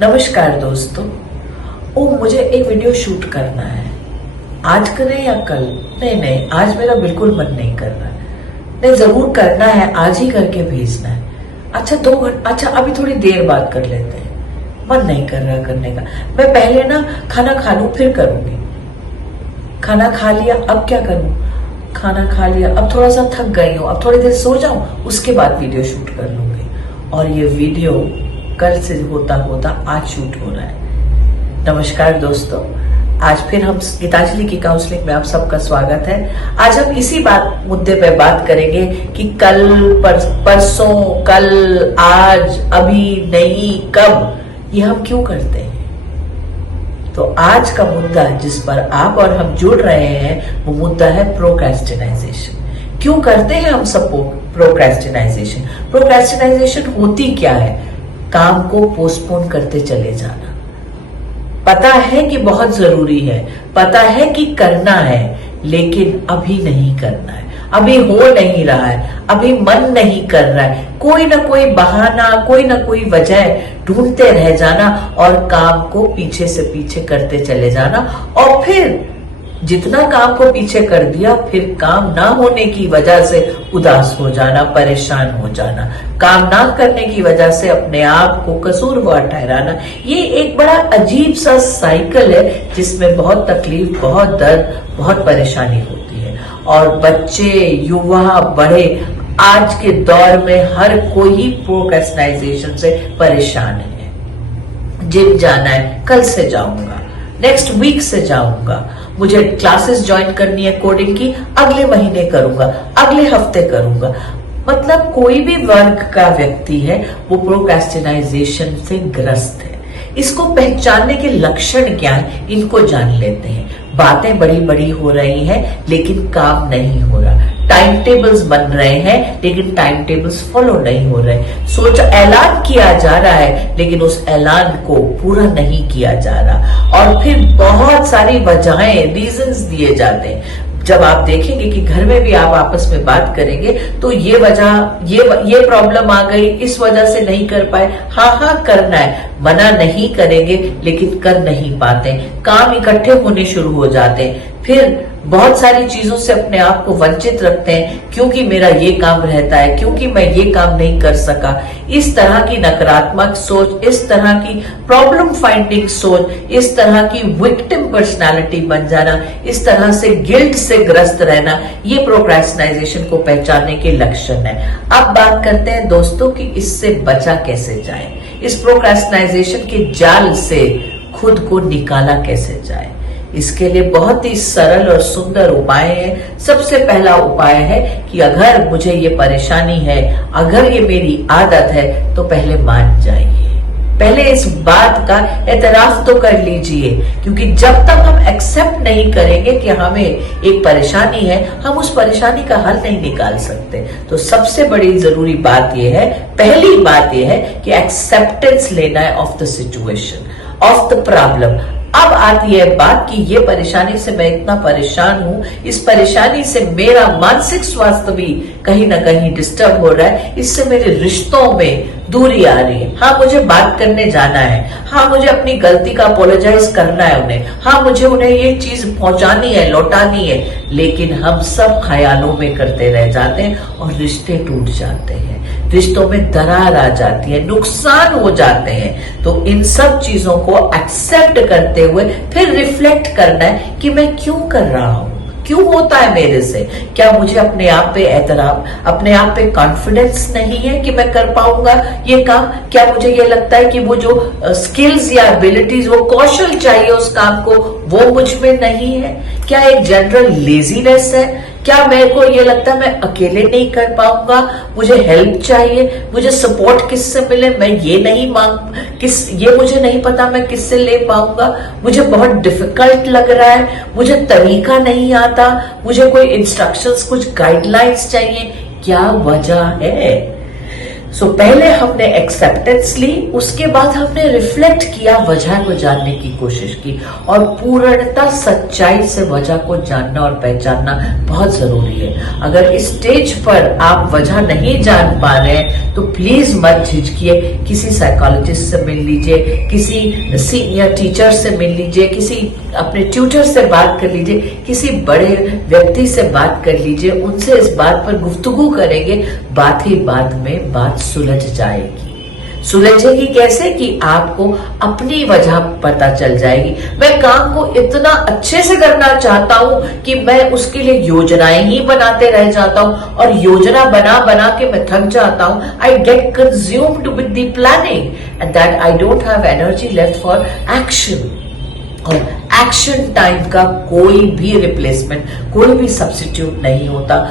नमस्कार दोस्तों। मुझे एक वीडियो शूट करना है। आज करें या कल? नहीं, आज मेरा बिल्कुल मन नहीं कर रहा। नहीं, जरूर करना है, आज ही करके भेजना है। अच्छा 2 घंटे, अच्छा अभी थोड़ी देर बाद कर लेते हैं। मन नहीं कर रहा करने का। मैं पहले ना खाना खा लूं फिर करूंगी। खाना खा लिया, अब क्या करूं? खाना खा लिया, अब थोड़ा सा थक गई हूँ, अब थोड़ी देर सो जाऊं, उसके बाद वीडियो शूट कर लूंगी। और ये वीडियो कल से होता होता आज शूट हो रहा है। नमस्कार दोस्तों, आज फिर हम गीतांजलि की काउंसलिंग में आप सबका स्वागत है। आज हम इसी मुद्दे पे बात करेंगे कि कल, परसों, कल, आज, अभी, नहीं, कब, ये हम क्यों करते हैं। तो आज का मुद्दा जिस पर आप और हम जुड़ रहे हैं वो मुद्दा है प्रोक्रेस्टिनाइजेशन। क्यों करते हैं हम सब प्रोक्रेस्टिनाइजेशन? प्रोक्रेस्टिनाइजेशन होती क्या है? काम को पोस्टपोन करते चले जाना। पता है कि बहुत जरूरी है, पता है कि करना है, लेकिन अभी नहीं करना है, अभी हो नहीं रहा है, अभी मन नहीं कर रहा है। कोई ना कोई बहाना, कोई ना कोई वजह ढूंढते रह जाना और काम को पीछे से पीछे करते चले जाना। और फिर जितना काम को पीछे कर दिया, फिर काम ना होने की वजह से उदास हो जाना, परेशान हो जाना, काम ना करने की वजह से अपने आप को कसूरवार ठहराना। ये एक बड़ा अजीब सा साइकिल है जिसमें बहुत तकलीफ, बहुत दर्द, बहुत परेशानी होती है। और बच्चे, युवा, बड़े, आज के दौर में हर कोई प्रोक्रेस्टिनाइजेशन से परेशान है। जिम जाना है, कल से जाऊंगा, नेक्स्ट वीक से जाऊंगा, मुझे क्लासेस ज्वाइन करनी है कोडिंग की, अगले महीने करूंगा, अगले हफ्ते करूंगा। मतलब कोई भी वर्ग का व्यक्ति है वो प्रोक्रेस्टिनाइजेशन से ग्रस्त है। इसको पहचानने के लक्षण क्या है, इनको जान लेते हैं। बातें बड़ी बड़ी हो रही हैं लेकिन काम नहीं हो रहा। टाइम टेबल्स बन रहे हैं लेकिन टाइम टेबल्स फॉलो नहीं हो रहे। ऐलान किया जा रहा है लेकिन उस ऐलान को पूरा नहीं किया जा रहा। और फिर बहुत सारी वजहें, रीजंस दिए जाते हैं। जब आप देखेंगे कि घर में भी आप आपस में बात करेंगे तो ये वजह, ये प्रॉब्लम आ गई, इस वजह से नहीं कर पाए। हाँ करना है, मना नहीं करेंगे लेकिन कर नहीं पाते। काम इकट्ठे होने शुरू हो जाते हैं। फिर बहुत सारी चीजों से अपने आप को वंचित रखते हैं, क्योंकि मेरा ये काम रहता है, क्योंकि मैं ये काम नहीं कर सका। इस तरह की नकारात्मक सोच, इस तरह की प्रॉब्लम फाइंडिंग सोच, इस तरह की विक्टिम पर्सनालिटी बन जाना, इस तरह से गिल्ट से ग्रस्त रहना, ये प्रोक्रेस्टिनाइजेशन को पहचानने के लक्षण है। अब बात करते हैं दोस्तों कि इससे बचा कैसे जाए, इस प्रोक्रेस्टिनाइजेशन के जाल से खुद को निकाला कैसे जाए। इसके लिए बहुत ही सरल और सुंदर उपाय है। सबसे पहला उपाय है कि अगर मुझे ये परेशानी है, अगर ये मेरी आदत है, तो पहले मान जाइए, पहले इस बात का एतराफ तो कर लीजिए। क्योंकि जब तक हम एक्सेप्ट नहीं करेंगे कि हमें एक परेशानी है, हम उस परेशानी का हल नहीं निकाल सकते। तो सबसे बड़ी जरूरी बात यह है, पहली बात यह है कि एक्सेप्टेंस लेना है of the situation, of the problem. अब आती है बात कि ये परेशानी से मैं इतना परेशान हूं, इस परेशानी से मेरा मानसिक स्वास्थ्य भी कहीं ना कहीं डिस्टर्ब हो रहा है, इससे मेरे रिश्तों में दूरी आ रही है। हाँ, मुझे बात करने जाना है, हाँ मुझे अपनी गलती का अपोलोजाइज करना है उन्हें, हाँ मुझे उन्हें ये चीज पहुंचानी है, लौटानी है, लेकिन हम सब ख्यालों में करते रह जाते हैं और रिश्ते टूट जाते हैं, रिश्तों में दरार आ जाती है, नुकसान हो जाते हैं। तो इन सब चीजों को एक्सेप्ट करते हुए फिर रिफ्लेक्ट करना है कि मैं क्यों कर रहा हूं, क्यों होता है मेरे से। क्या मुझे अपने आप पे एतराम, अपने आप पे कॉन्फिडेंस नहीं है कि मैं कर पाऊंगा ये काम? क्या मुझे ये लगता है कि वो जो स्किल्स या एबिलिटीज, वो कौशल चाहिए उस काम को, वो मुझ में नहीं है? क्या एक जनरल लेजीनेस है? क्या मेरे को ये लगता है मैं अकेले नहीं कर पाऊंगा, मुझे हेल्प चाहिए, मुझे सपोर्ट किससे मिले, मैं ये नहीं ये मुझे नहीं पता मैं किससे ले पाऊंगा, मुझे बहुत डिफिकल्ट लग रहा है, मुझे तरीका नहीं आता, मुझे कोई इंस्ट्रक्शंस, कुछ गाइडलाइंस चाहिए। क्या वजह है? पहले हमने एक्सेप्टेंस ली, उसके बाद हमने रिफ्लेक्ट किया, वजह को जानने की कोशिश की, और पूर्णतः सच्चाई से वजह को जानना और पहचानना बहुत जरूरी है। अगर इस स्टेज पर आप वजह नहीं जान पा रहे हैं तो प्लीज मत झिझकिए, किसी साइकोलॉजिस्ट से मिल लीजिए, किसी सीनियर टीचर से मिल लीजिए, किसी अपने ट्यूटर से बात कर लीजिए, किसी बड़े व्यक्ति से बात कर लीजिए, उनसे इस बात पर गुफ्तगू करेंगे, बात ही बाद में बात सुलझ जाएगी। सुलझेगी कैसे कि आपको अपनी वजह पता चल जाएगी। मैं काम को इतना अच्छे से करना चाहता हूं कि मैं उसके लिए योजनाएं ही बनाते रह जाता हूं, और योजना बना बना के मैं थक जाता हूं। I get consumed with the planning and that I don't have energy left for action. और एक्शन टाइम का कोई भी रिप्लेसमेंट, कोई भी सब्स्टिट्यूट नहीं होता।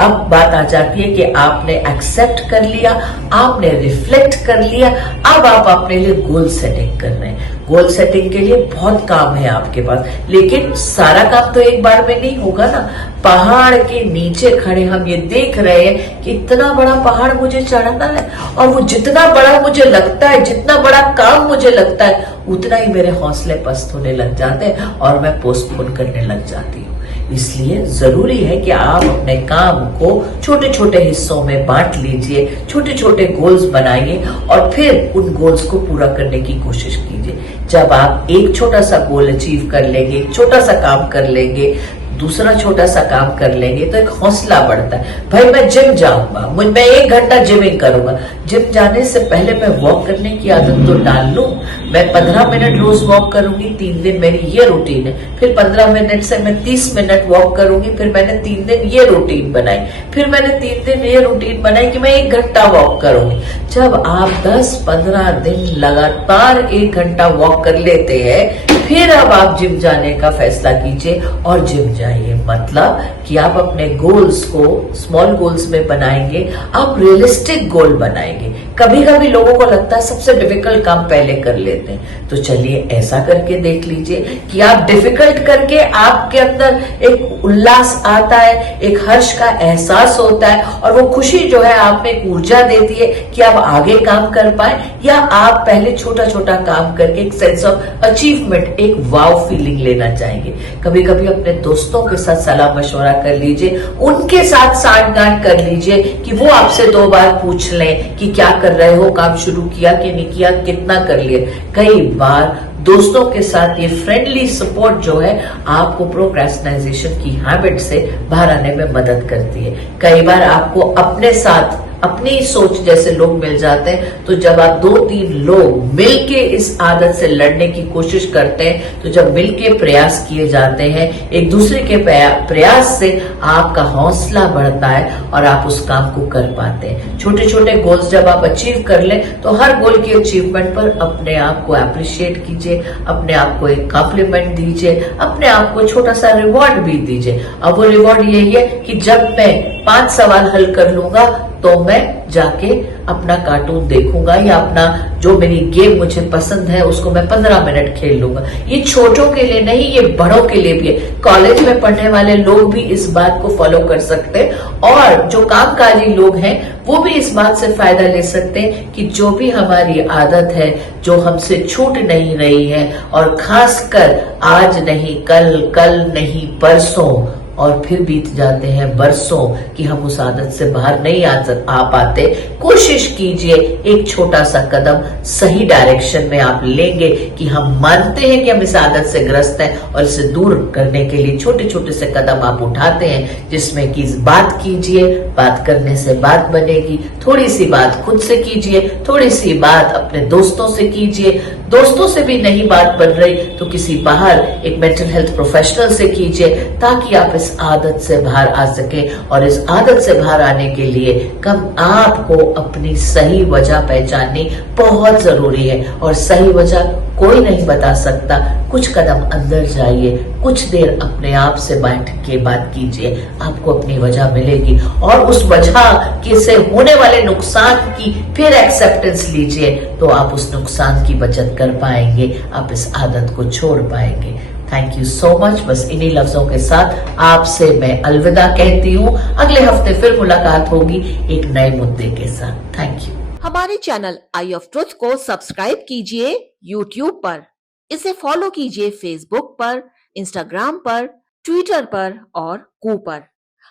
अब बात आ जाती है कि आपने एक्सेप्ट कर लिया, आपने रिफ्लेक्ट कर लिया, अब आप अपने लिए गोल सेटिंग कर रहे हैं। गोल सेटिंग के लिए बहुत काम है आपके पास, लेकिन सारा काम तो एक बार में नहीं होगा ना। पहाड़ के नीचे खड़े हम ये देख रहे हैं कि इतना बड़ा पहाड़ मुझे चढ़ना है, और वो जितना बड़ा मुझे लगता है, जितना बड़ा काम मुझे लगता है, उतना ही मेरे हौसले पस्त होने लग जाते हैं और मैं पोस्टपोन करने लग जाती हूँ। इसलिए जरूरी है कि आप अपने काम को छोटे छोटे हिस्सों में बांट लीजिए, छोटे छोटे गोल्स बनाइए, और फिर उन गोल्स को पूरा करने की कोशिश कीजिए। जब आप एक छोटा सा गोल अचीव कर लेंगे, एक छोटा सा काम कर लेंगे, दूसरा छोटा सा काम कर लेंगे, तो एक हौसला बढ़ता है। भाई मैं जिम जाऊंगा, मैं 1 घंटा जिमिंग करूंगा। जिम जाने से पहले मैं वॉक करने की आदत तो डाल लूं। मैं 15 मिनट रोज वॉक करूंगी, 3 दिन मेरी ये रूटीन है। फिर 15 मिनट से मैं 30 मिनट वॉक करूंगी। फिर मैंने 3 दिन ये रूटीन बनाई। फिर मैंने 3 दिन ये रूटीन बनाई कि मैं 1 घंटा वॉक करूंगी। जब आप 10-15 दिन लगातार 1 घंटा वॉक कर लेते हैं, फिर अब आप जिम जाने का फैसला कीजिए और जिम जाइए। मतलब कि आप अपने गोल्स को स्मॉल गोल्स में बनाएंगे, आप रियलिस्टिक गोल बनाएंगे। कभी कभी लोगों को लगता है सबसे डिफिकल्ट काम पहले कर लेते हैं, तो चलिए ऐसा करके देख लीजिए कि आप डिफिकल्ट करके आपके अंदर एक उल्लास आता है, एक हर्ष का एहसास होता है, और वो खुशी जो है आप में एक ऊर्जा देती है कि आप आगे काम कर पाए। या आप पहले छोटा छोटा काम करके एक सेंस ऑफ अचीवमेंट, एक वाव फीलिंग लेना चाहेंगे। कभी कभी अपने दोस्तों के साथ सलाह मशवरा कर लीजिए, उनके साथ साठगांठ कर लीजिए कि वो आपसे 2 बार पूछ लें कि क्या कर रहे हो, काम शुरू किया कि नहीं किया, कितना कर लिया। कई बार दोस्तों के साथ ये फ्रेंडली सपोर्ट जो है आपको प्रोक्रेस्टिनेशन की हैबिट से बाहर आने में मदद करती है। कई बार आपको अपने साथ अपनी सोच जैसे लोग मिल जाते हैं, तो जब आप 2-3 लोग मिलके इस आदत से लड़ने की कोशिश करते हैं, तो जब मिलके प्रयास किए जाते हैं, एक दूसरे के प्रयास से आपका हौसला बढ़ता है और आप उस काम को कर पाते हैं। छोटे छोटे गोल्स जब आप अचीव कर लें, तो हर गोल की अचीवमेंट पर अपने आप को अप्रिशिएट कीजिए, अपने आप को एक कॉम्प्लीमेंट दीजिए, अपने आप को छोटा सा रिवॉर्ड भी दीजिए। अब वो रिवॉर्ड यही है कि जब मैं 5 सवाल हल कर लूंगा तो मैं जाके अपना कार्टून देखूंगा, या अपना जो मेरी गेम मुझे पसंद है उसको मैं 15 मिनट खेल लूंगा। ये छोटों के लिए नहीं, ये बड़ों के लिए भी है। कॉलेज में पढ़ने वाले लोग भी इस बात को फॉलो कर सकते हैं, और जो कामकाजी लोग हैं वो भी इस बात से फायदा ले सकते हैं कि जो भी हमारी आदत है, जो हमसे छूट नहीं रही है, और खासकर आज नहीं कल, कल नहीं परसों, और फिर बीत जाते हैं बरसों कि हम उस आदत से बाहर नहीं आ पाते। कोशिश कीजिए एक छोटा सा कदम सही डायरेक्शन में आप लेंगे कि हम मानते हैं कि हम इस आदत से ग्रस्त हैं, और इसे दूर करने के लिए छोटे छोटे से कदम आप उठाते हैं, जिसमें कि बात कीजिए, बात करने से बात बनेगी। थोड़ी सी बात खुद से कीजिए, थोड़ी सी बात अपने दोस्तों से कीजिए, दोस्तों से भी नहीं बात बन रही तो किसी बाहर एक मेंटल हेल्थ प्रोफेशनल से कीजिए, ताकि आप इस आदत से बाहर आ सके। और इस आदत से बाहर आने के लिए आपको अपनी सही वजह पहचाननी बहुत जरूरी है, और सही वजह कोई नहीं बता सकता। कुछ कदम अंदर जाइए, कुछ देर अपने आप से बैठ के बात कीजिए, आपको अपनी वजह मिलेगी, और उस वजह के से होने वाले नुकसान की फिर एक्सेप्टेंस लीजिए, तो आप उस नुकसान की बचत कर पाएंगे, आप इस आदत को छोड़ पाएंगे। Thank you so much. बस इन्हीं लफ्जों के साथ आपसे मैं अलविदा कहती हूँ। अगले हफ्ते फिर मुलाकात होगी एक नए मुद्दे के साथ। Thank you. हमारे चैनल आई ऑफ ट्रुथ को सब्सक्राइब कीजिए यूट्यूब पर, इसे फॉलो कीजिए फेसबुक पर, इंस्टाग्राम पर, ट्विटर पर और कू पर।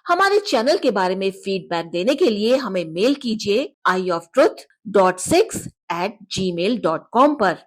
हमारे चैनल के बारे में फीडबैक देने के लिए हमें मेल कीजिए ioftruth.6@gmail.com पर।